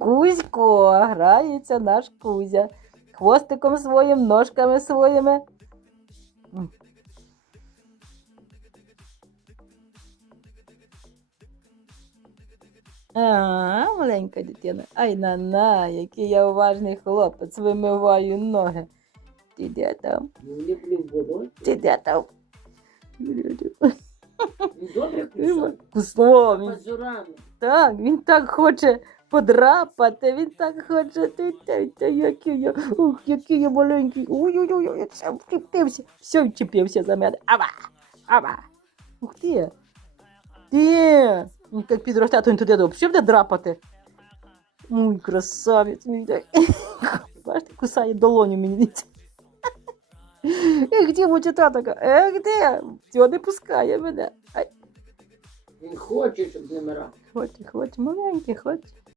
Кузько, грається наш Кузя. Хвостиком своїм, ножками своїми. А, маленька дитина. Ай на на, який я уважний хлопець, вимиваю ноги. Ти де там? Ну. Ти де там? Він добре кусає. Кусло, він так, він так хоче подрапати, він так хоче. Який я, ух, який я маленький. Ой-ой-ой, сам вчепився. Все вчепився за мене. Ава! Ава! Ух ти! Ти! Він як підросте, то він туди взагалі буде драпати. Ой, красавець мій. так. Бачите, кусає долоню мені. Ех, дівоча така, ех, де? Цього не пускає мене. Ай. Він хоче, щоб не мирав. Хоче, хоче, маленький, хоче.